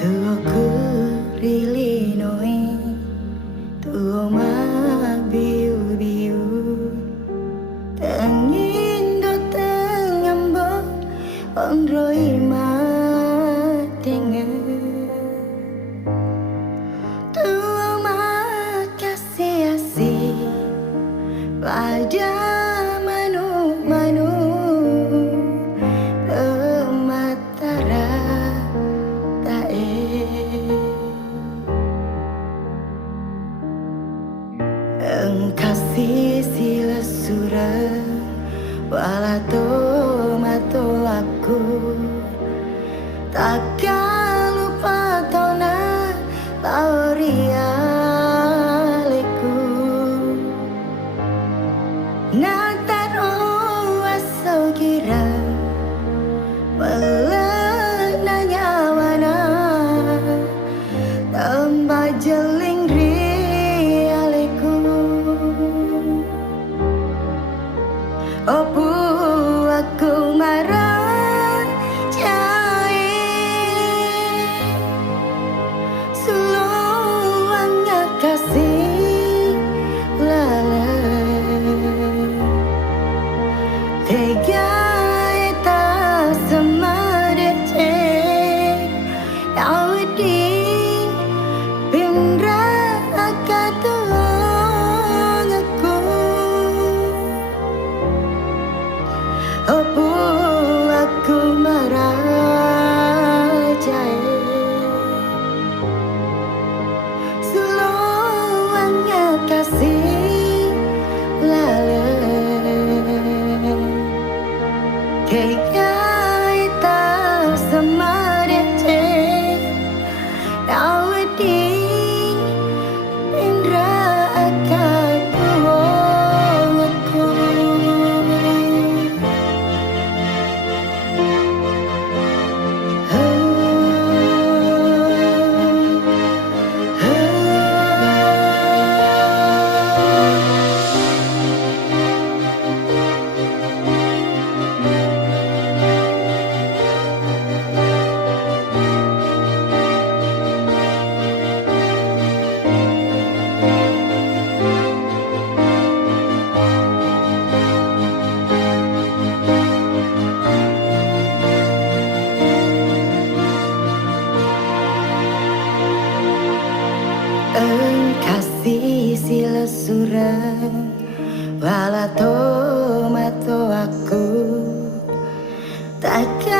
Tuoku rilinoi, tuo ma biu-biu, tengindo tengambo ondroi ma tenga. Tuo ma kasih-asih pada manu-manu pematara kasih sila surah walato mato aku takkan lupa tona taurialeku nataro aso kira melenanya wana tambah jeling opu aku marah cahaya suluangnya kasih lala tega eta semadece yaudin pindra akatulong aku. Opo aku marah jaya suluangnya kasih lala kaya ita semadece yaudin indra akatulong aku. Kasih sila surah walato mato aku takkan